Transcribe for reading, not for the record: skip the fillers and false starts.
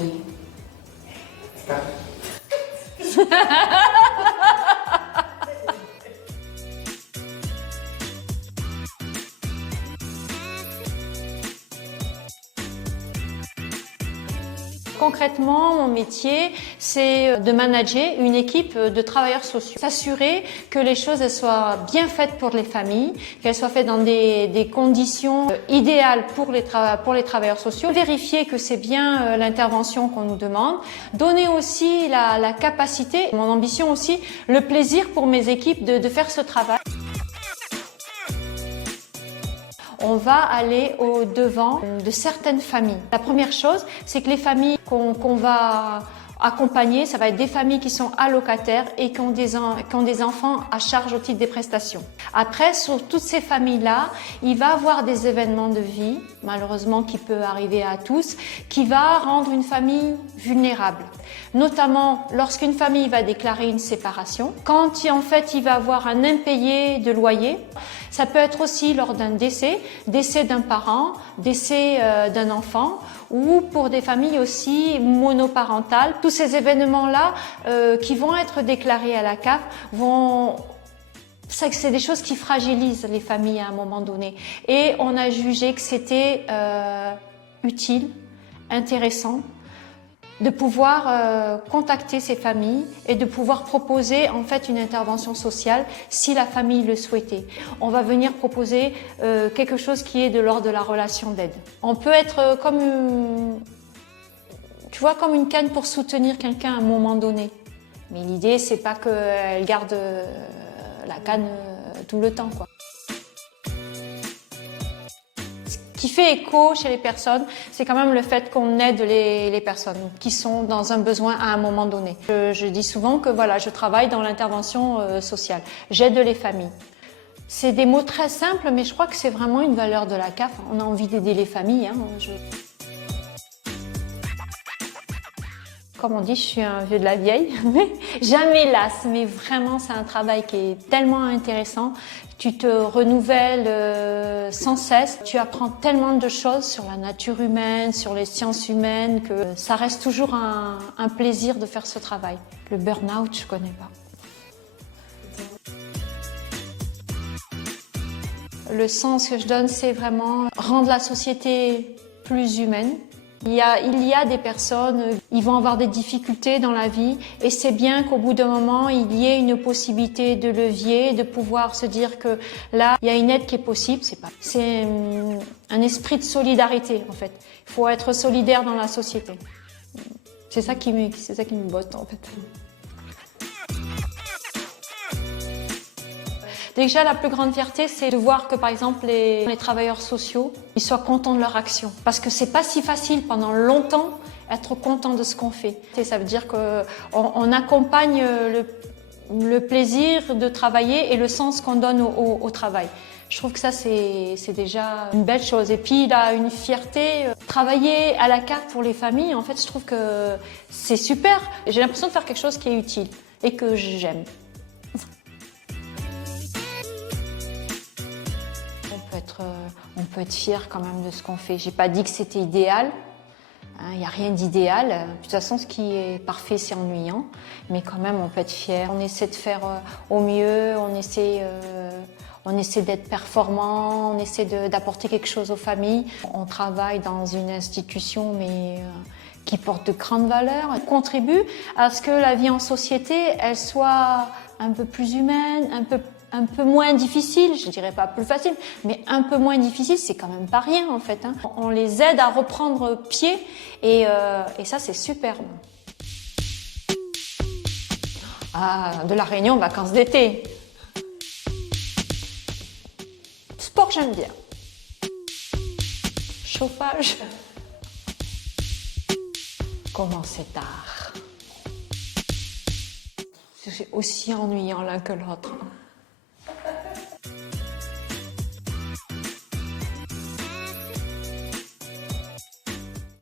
chérie. Concrètement, mon métier, c'est de manager une équipe de travailleurs sociaux. S'assurer que les choses soient bien faites pour les familles, qu'elles soient faites dans des conditions idéales pour les travailleurs sociaux. Vérifier que c'est bien l'intervention qu'on nous demande. Donner aussi la capacité, mon ambition aussi, le plaisir pour mes équipes de faire ce travail. On va aller au-devant de certaines familles. La première chose, c'est que les familles qu'on va accompagner, ça va être des familles qui sont allocataires et qui ont des enfants à charge au titre des prestations. Après, sur toutes ces familles-là, il va y avoir des événements de vie, malheureusement qui peut arriver à tous, qui va rendre une famille vulnérable. Notamment lorsqu'une famille va déclarer une séparation, quand en fait il va avoir un impayé de loyer. Ça peut être aussi lors d'un décès d'un parent, décès d'un enfant, ou pour des familles aussi monoparentales. Tous ces événements-là qui vont être déclarés à la CAF c'est des choses qui fragilisent les familles à un moment donné. Et on a jugé que c'était utile, intéressant, de pouvoir contacter ces familles et de pouvoir proposer en fait une intervention sociale si la famille le souhaitait. On va venir proposer quelque chose qui est de l'ordre de la relation d'aide. On peut être comme une canne pour soutenir quelqu'un à un moment donné. Mais l'idée, c'est pas qu'elle garde la canne tout le temps, quoi. Ce qui fait écho chez les personnes, c'est quand même le fait qu'on aide les personnes qui sont dans un besoin à un moment donné. Je dis souvent que voilà, je travaille dans l'intervention sociale. J'aide les familles. C'est des mots très simples, mais je crois que c'est vraiment une valeur de la CAF. On a envie d'aider les familles. Comme on dit, je suis un vieux de la vieille, mais jamais lasse. Mais vraiment, c'est un travail qui est tellement intéressant. Tu te renouvelles sans cesse. Tu apprends tellement de choses sur la nature humaine, sur les sciences humaines, que ça reste toujours un plaisir de faire ce travail. Le burn-out, je connais pas. Le sens que je donne, c'est vraiment rendre la société plus humaine. Il y a des personnes, ils vont avoir des difficultés dans la vie et c'est bien qu'au bout d'un moment, il y ait une possibilité de levier, de pouvoir se dire que là, il y a une aide qui est possible. C'est un esprit de solidarité en fait. Il faut être solidaire dans la société. C'est ça qui me botte en fait. Déjà, la plus grande fierté, c'est de voir que, par exemple, les travailleurs sociaux, ils soient contents de leur action. Parce que c'est pas si facile pendant longtemps être content de ce qu'on fait. Et ça veut dire qu'on accompagne le plaisir de travailler et le sens qu'on donne au travail. Je trouve que ça, c'est déjà une belle chose. Et puis, il a une fierté. Travailler à la CAF pour les familles, en fait, je trouve que c'est super. J'ai l'impression de faire quelque chose qui est utile et que j'aime. On peut être fier quand même de ce qu'on fait. J'ai pas dit que c'était idéal. Il n'y a rien d'idéal. De toute façon, ce qui est parfait, c'est ennuyant. Mais quand même, on peut être fier. On essaie de faire au mieux. On essaie d'être performant. On essaie d'apporter quelque chose aux familles. On travaille dans une institution, mais qui porte de grandes valeurs. On contribue à ce que la vie en société, elle soit un peu plus humaine, un peu moins difficile, je dirais pas plus facile, mais un peu moins difficile, c'est quand même pas rien en fait. On les aide à reprendre pied et ça c'est superbe. Ah, de la Réunion, vacances d'été. Sport, j'aime bien. Chauffage. Comment c'est tard. C'est aussi ennuyant l'un que l'autre.